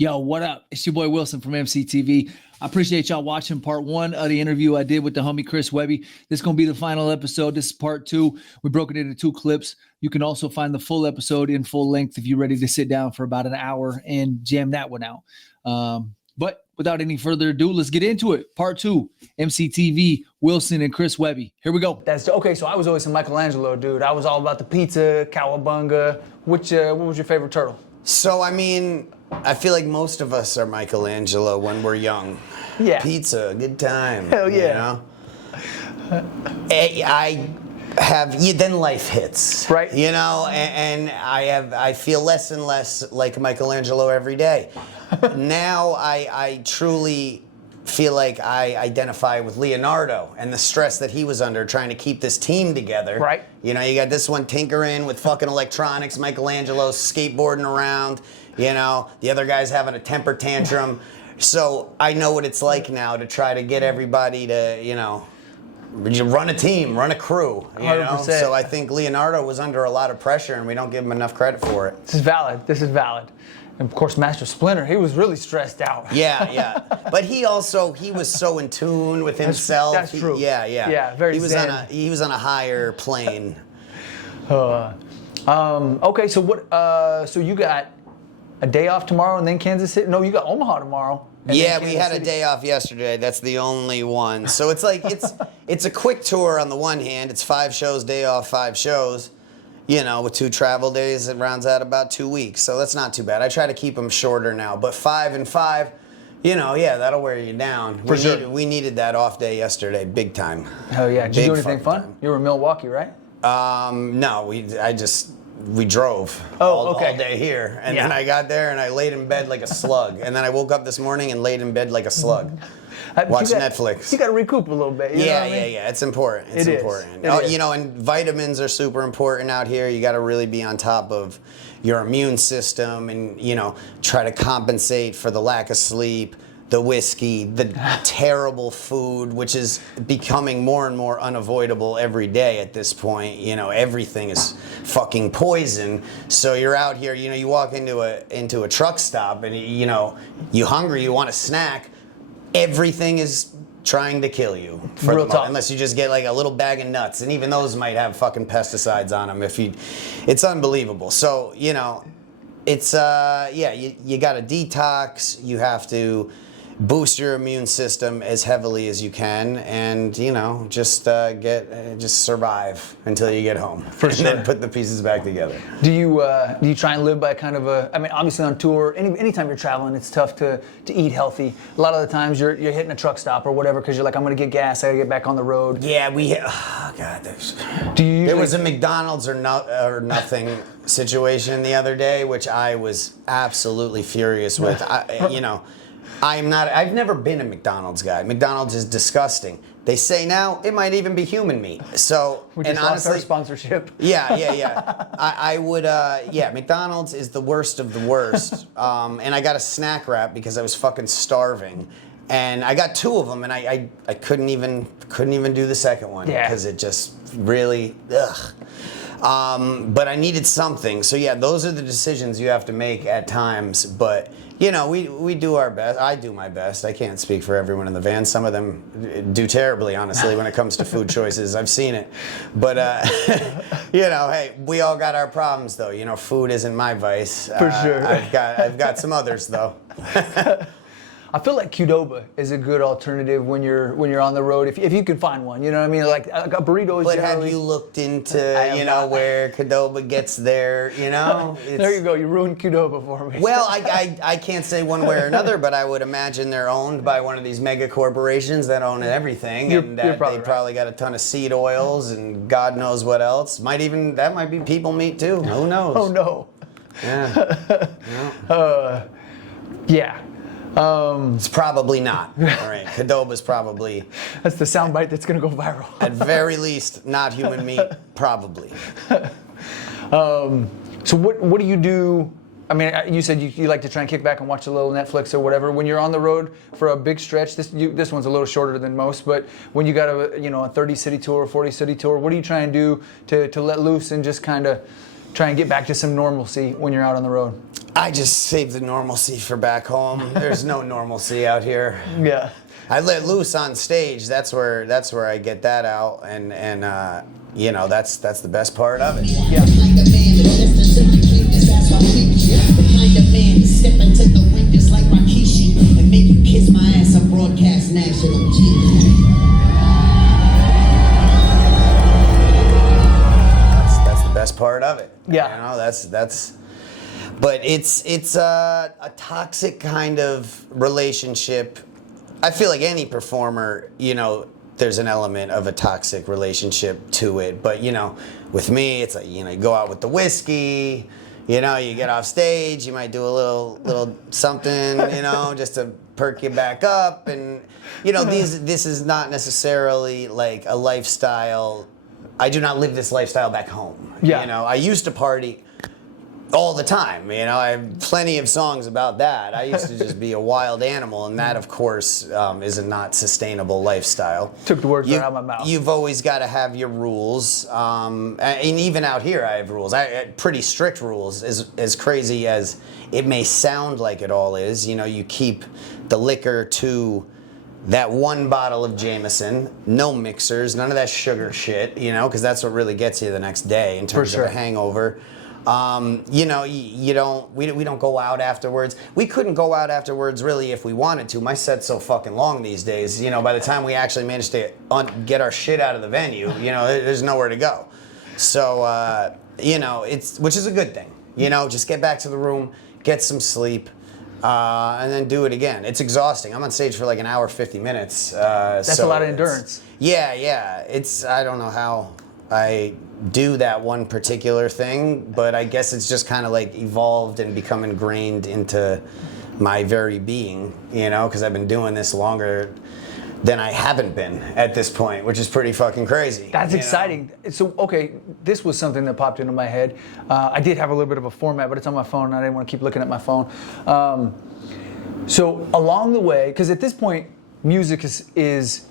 Yo, what up? It's your boy Wilson from Emceetv. I appreciate y'all watching part one of the interview I did with the homie Chris Webby. This is going to be the final episode. This is part two. We broke it into 2 clips. You can also find the full episode in full length if you're ready to sit down for about an hour and jam that one out. But without any further ado, let's get into it. Part 2, Emceetv, Wilson and Chris Webby. Here we go. Okay, so I was always a Michelangelo dude. I was all about the pizza, cowabunga. What was your favorite turtle? So, I mean, I feel like most of us are Michelangelo when we're young. Yeah. Pizza, good time. Hell yeah. You know? Then life hits. Right. You know, and I feel less and less like Michelangelo every day. Now I truly feel like I identify with Leonardo and the stress that he was under trying to keep this team together. Right. You know, you got this one tinkering with fucking electronics, Michelangelo skateboarding around, you know, the other guy's having a temper tantrum. So I know what it's like now to try to get everybody to, you know, run a team, run a crew, you 100%. know? So I think Leonardo was under a lot of pressure and we don't give him enough credit for it. This is valid. And of course, Master Splinter, he was really stressed out. Yeah. But he was so in tune with himself. That's true. Yeah, very he was zen. He was on a higher plane. Okay, so what? So you got a day off tomorrow and then Kansas City? No, you got Omaha tomorrow. Yeah, we had a day off yesterday. That's the only one. So it's like it's a quick tour on the one hand. It's 5 shows, day off, 5 shows. You know, with 2 travel days, it rounds out about 2 weeks. So that's not too bad. I try to keep them shorter now. But 5 and 5, you know, yeah, that'll wear you down. We needed that off day yesterday, big time. Hell yeah. Did you do anything fun? Time. You were in Milwaukee, right? No, we drove all day here. And then I got there and I laid in bed like a slug. And then I woke up this morning and laid in bed like a slug. Watch Netflix. You got to recoup a little bit. You know what I mean? Yeah. It's important. It's important. You know, and vitamins are super important out here. You got to really be on top of your immune system and, you know, try to compensate for the lack of sleep, the whiskey, the terrible food, which is becoming more and more unavoidable every day at this point. You know, everything is fucking poison. So you're out here, you know, you walk into a truck stop and, you know, you hungry, you want a snack. Everything is trying to kill you for Real the talk. unless you just get like a little bag of nuts, and even those might have fucking pesticides on them. It's unbelievable. So you know, it's you got to detox. You have to boost your immune system as heavily as you can, and you know, just survive until you get home. And then put the pieces back together. Do you try and live by kind of I mean, obviously on tour, anytime you're traveling, it's tough to eat healthy. A lot of the times you're hitting a truck stop or whatever because you're like, I'm gonna get gas, I gotta get back on the road. Yeah, there was a McDonald's or nothing situation the other day, which I was absolutely furious with. I've never been a McDonald's guy. McDonald's is disgusting. They say now it might even be human meat. So, we just lost our sponsorship. Yeah. I would, McDonald's is the worst of the worst. And I got a snack wrap because I was fucking starving. And I got 2 of them, and I couldn't even do the second one because it just really, ugh. But I needed something. So yeah, those are the decisions you have to make at times. But you know, we do our best. I do my best. I can't speak for everyone in the van. Some of them do terribly, honestly, when it comes to food choices. I've seen it. But you know, hey, we all got our problems, though. You know, food isn't my vice. For sure. I've got some others, though. I feel like Qdoba is a good alternative when you're on the road, if you can find one. You know what I mean? Like a burrito is But generally... have you looked into, where Qdoba gets their, you know? There you go. You ruined Qdoba for me. Well, I can't say one way or another, but I would imagine they're owned by one of these mega corporations that own everything, and that they probably got a ton of seed oils and God knows what else. That might be people meat too. Who knows? Oh no. Yeah. Yeah. It's probably not. All right, Qdoba's probably. That's the soundbite that's gonna go viral. At very least, not human meat. Probably. So what do you do? I mean, you said you like to try and kick back and watch a little Netflix or whatever. When you're on the road for a big stretch, this one's a little shorter than most, but when you got a 30 city tour, 40 city tour, what do you try and do to let loose and just kind of try and get back to some normalcy when you're out on the road? I just save the normalcy for back home. There's no normalcy out here. Yeah. I let loose on stage. That's where I get that out, and you know, that's the best part of it. Yeah. The kind of man step into the ring just like Rikishi and make you kiss my ass on broadcast national TV. That's the best part of it. Yeah. You know, that's. But it's a toxic kind of relationship. I feel like any performer, you know, there's an element of a toxic relationship to it. But, you know, with me, it's like, you know, you go out with the whiskey, you know, you get off stage, you might do a little something, you know, just to perk you back up. And, you know, this is not necessarily like a lifestyle. I do not live this lifestyle back home. Yeah. You know, I used to party all the time, you know. I have plenty of songs about that. I used to just be a wild animal, and that, of course, is a not sustainable lifestyle. Took the words right out of my mouth. You've always got to have your rules, and even out here, I have rules. I pretty strict rules, as crazy as it may sound like it all is. You know, you keep the liquor to that one bottle of Jameson, no mixers, none of that sugar shit, you know, because that's what really gets you the next day in terms of a hangover. You know, we don't go out afterwards. We couldn't go out afterwards really if we wanted to. My set's so fucking long these days. You know, by the time we actually managed to get our shit out of the venue, you know, there's nowhere to go. So, you know, which is a good thing. You know, just get back to the room, get some sleep, and then do it again. It's exhausting. I'm on stage for like an hour, 50 minutes. That's a lot of endurance. Yeah. I don't know how I do that one particular thing, but I guess it's just kind of like evolved and become ingrained into my very being, you know, because I've been doing this longer than I haven't been at this point, which is pretty fucking crazy. That's exciting. So, okay, this was something that popped into my head. I did have a little bit of a format, but it's on my phone, and I didn't want to keep looking at my phone. So along the way, because at this point, music is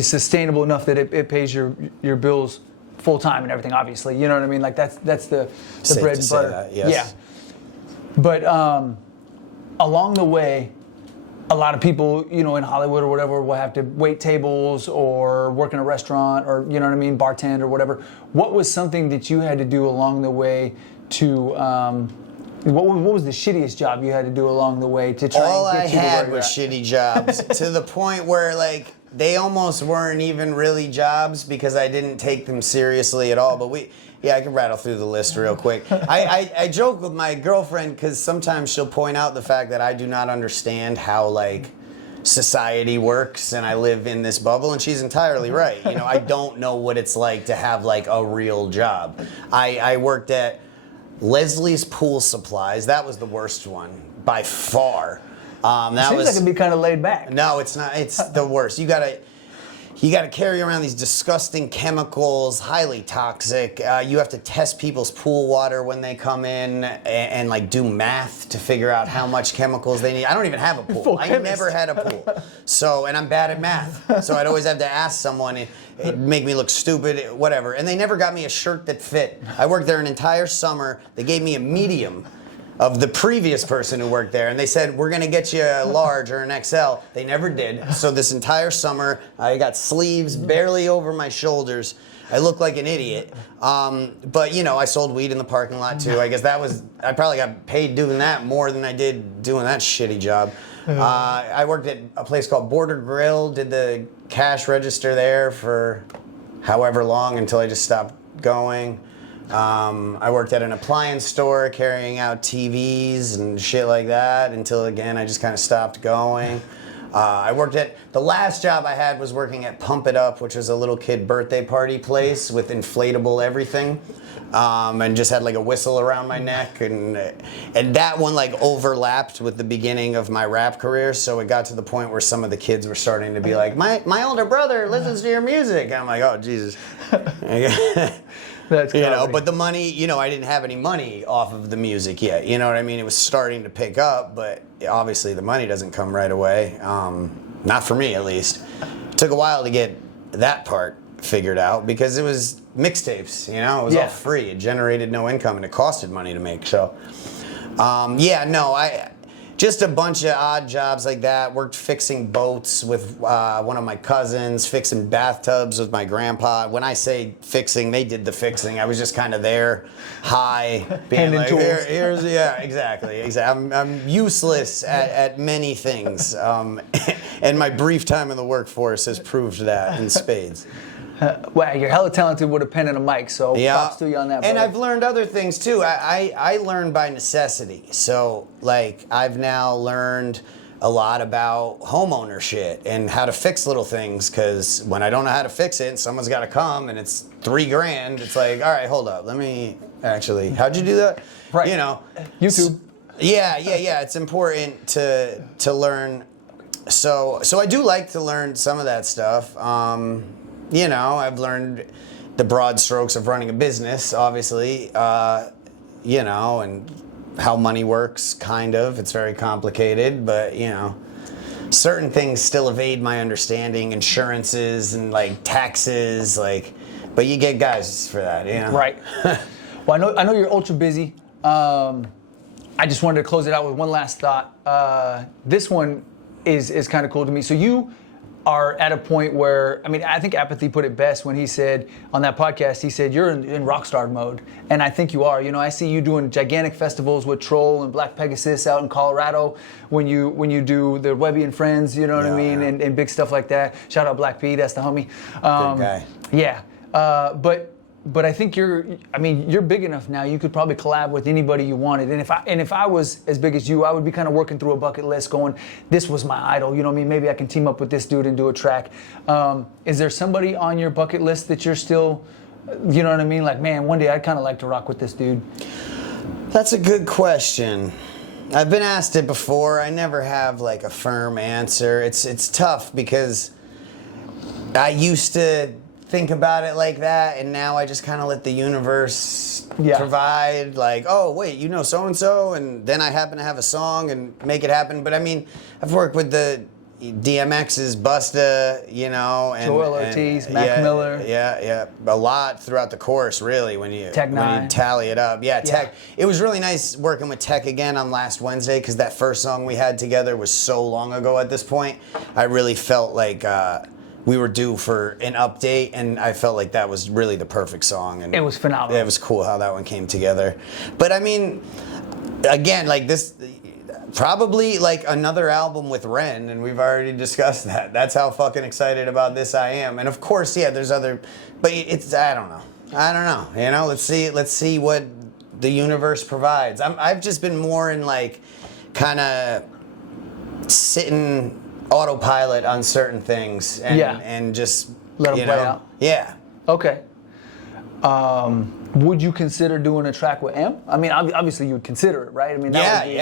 sustainable enough that it pays your bills full time and everything, obviously, you know what I mean? Like that's the Safe bread to and say butter. that, yes. Yeah. But along the way, a lot of people, you know, in Hollywood or whatever, will have to wait tables or work in a restaurant or, you know what I mean, bartend or whatever. What was something that you had to do along the way to what was the shittiest job you had to do along the way to try All and I get you to had where you're was at? shitty jobs to the point where like they almost weren't even really jobs because I didn't take them seriously at all. But I can rattle through the list real quick. I joke with my girlfriend because sometimes she'll point out the fact that I do not understand how like society works and I live in this bubble, and she's entirely right. You know, I don't know what it's like to have like a real job. I worked at Leslie's Pool Supplies. That was the worst one by far. That Seems was like it'd be kind of laid back. no, it's not. It's the worst. You gotta carry around these disgusting chemicals, highly toxic. You have to test people's pool water when they come in and like do math to figure out how much chemicals they need. I don't even have a pool. Full I chemist. never had a pool. So, and I'm bad at math. So I'd always have to ask someone. It'd make me look stupid, whatever. And they never got me a shirt that fit. I worked there an entire summer. They gave me a medium of the previous person who worked there, and they said, we're gonna get you a large or an XL. They never did. So this entire summer, I got sleeves barely over my shoulders. I looked like an idiot. But you know, I sold weed in the parking lot too. I guess I probably got paid doing that more than I did doing that shitty job. I worked at a place called Border Grill, did the cash register there for however long until I just stopped going. I worked at an appliance store carrying out TVs and shit like that until, again, I just kind of stopped going. I worked at, the last job I had was working at Pump It Up, which was a little kid birthday party place with inflatable everything. And just had like a whistle around my neck, and that one like overlapped with the beginning of my rap career, so it got to the point where some of the kids were starting to be like, my older brother listens to your music, and I'm like, oh Jesus. That's you know, comedy. but the money, you know, I didn't have any money off of the music yet. You know what I mean? It was starting to pick up, but obviously the money doesn't come right away. Not for me, at least. It took a while to get that part figured out because it was mixtapes, you know? It was Yeah. all free. It generated no income and it costed money to make. So, just a bunch of odd jobs like that. Worked fixing boats with one of my cousins, fixing bathtubs with my grandpa. When I say fixing, they did the fixing. I was just kind of there, high, being Handing like, tools. here's, yeah, exactly. I'm useless at many things. And my brief time in the workforce has proved that in spades. Wow, you're hella talented with a pen and a mic, so props to you on that, And brother. I've learned other things too. I learned by necessity. So like I've now learned a lot about homeowner shit and how to fix little things, because when I don't know how to fix it and someone's got to come and it's $3,000, it's like, all right, hold up, let me actually, how'd you do that? Right. You know, YouTube. Yeah. It's important to learn. So I do like to learn some of that stuff. You know, I've learned the broad strokes of running a business, obviously, you know, and how money works, kind of. It's very complicated, but, you know, certain things still evade my understanding, insurances and, like, taxes, like, but you get guys for that, you know? Right. Well, I know you're ultra busy. I just wanted to close it out with one last thought. This one is kind of cool to me. So you are at a point where, I mean, I think Apathy put it best when he said on that podcast, he said, you're in rock star mode. And I think you are. You know, I see you doing gigantic festivals with Troll and Black Pegasus out in Colorado when you do the Webby and Friends, you know what I mean? Yeah. And big stuff like that. Shout out Black P, that's the homie. Good guy. Yeah. But I think you're big enough now. You could probably collab with anybody you wanted. And if I was as big as you, I would be kind of working through a bucket list going, this was my idol. You know what I mean? Maybe I can team up with this dude and do a track. Is there somebody on your bucket list that you're still, you know what I mean? Like, man, one day I'd kind of like to rock with this dude. That's a good question. I've been asked it before. I never have like a firm answer. It's tough because I used to think about it like that, and now I just kind of let the universe provide, like, oh wait, you know so and so, and then I happen to have a song and make it happen. But I mean, I've worked with the DMX's, Busta, you know, and Joel Ortiz, Mac Miller. Yeah, a lot throughout the course, really, when you Tech when Nine. you tally it up. Yeah, Tech. It was really nice working with Tech again on last Wednesday, because that first song we had together was so long ago at this point. I really felt like we were due for an update, and I felt like that was really the perfect song. And It was phenomenal. It was cool how that one came together. But I mean, again, like this, probably like another album with Ren, and we've already discussed that. That's how fucking excited about this I am. And of course, yeah, there's other, but it's, I don't know. You know, let's see what the universe provides. I've just been more in like kind of sitting autopilot on certain things and just Let 'em you play know, out. Yeah. Okay. Would you consider doing a track with M? I mean, obviously you would consider it, right? I mean, that would be,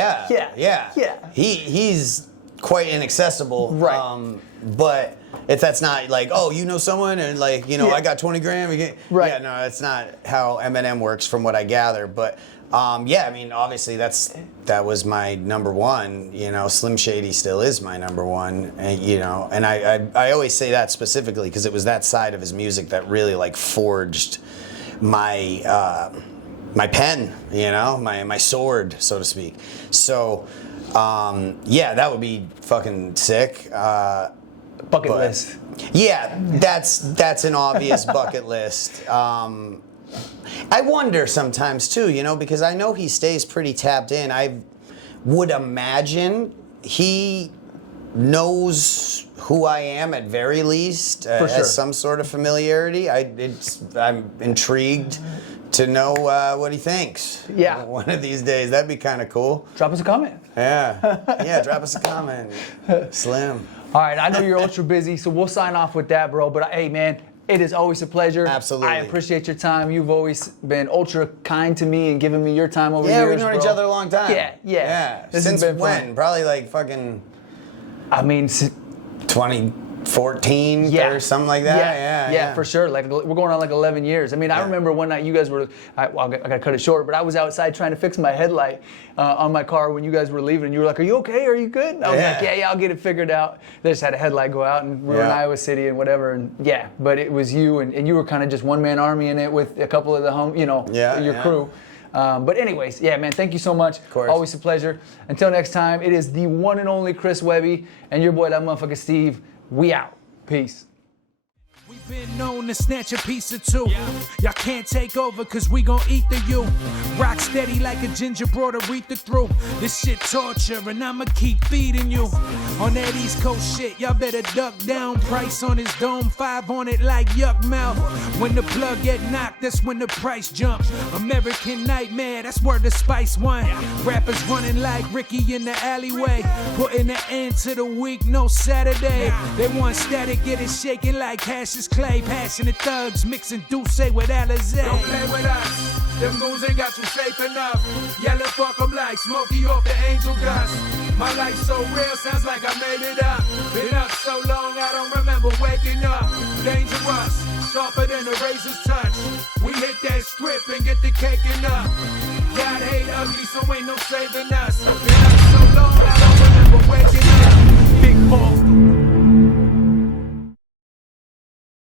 yeah. He's quite inaccessible, right? But if that's not like, oh, you know someone, and like, you know, I got 20 grand, we get, right? Yeah, no, that's not how Eminem works, from what I gather. But yeah, I mean, obviously that was my number one. You know, Slim Shady still is my number one, and you know, and I always say that specifically because it was that side of his music that really like forged my my pen, you know, my sword, so to speak. So yeah, that would be fucking sick. Bucket list. Yeah, that's an obvious bucket list. I wonder sometimes too, you know, because I know he stays pretty tapped in. I would imagine he knows who I am at very least, For sure. has some sort of familiarity. I'm intrigued to know what he thinks. Yeah. One of these days, that'd be kind of cool. Drop us a comment. Yeah, drop us a comment, Slim. All right, I know you're ultra busy, so we'll sign off with that, bro. But hey, man, it is always a pleasure. Absolutely. I appreciate your time. You've always been ultra kind to me and giving me your time over Yeah, years, we've known each bro. other a long time. Yeah. This has Since been when? fun. Probably like fucking I mean, 20 14 or something like that. Yeah, for sure. Like we're going on like 11 years. I mean, I remember one night you guys were, I gotta cut it short, but I was outside trying to fix my headlight on my car when you guys were leaving, and you were like, "Are you okay? Are you good?" And I was like, "Yeah, I'll get it figured out." They just had a headlight go out, and we were in Iowa City and whatever, and but it was you, and you were kind of just one-man army in it with a couple of the your crew. But anyways, man, thank you so much. Of course. Always a pleasure. Until next time, it is the one and only Chris Webby and your boy, that motherfucker Steve. We out. Peace. We've been known to snatch a piece or two. Y'all can't take over cause we gon' eat the you. Rock steady like a ginger brought Aretha through. This shit torture and I'ma keep feeding you. On that East Coast shit, y'all better duck down. Price on his dome, 5 on it like yuck mouth. When the plug get knocked, that's when the price jump. American Nightmare, that's where the Spice One. Rappers running like Ricky in the alleyway. Putting an end to the week, no Saturday. They want static, get it shaking like Cassius Clay. Passionate thugs mixing Douce with Alizé. Don't play with us. Them goons ain't got you safe enough. Yellow fuck 'em like Smokey off the angel dust. My life so real, sounds like I made it up. Been up so long, I don't remember waking up. Dangerous, sharper than a razor's touch. We hit that script and get the cake up. God hate ugly, so ain't no saving us. Been up so long,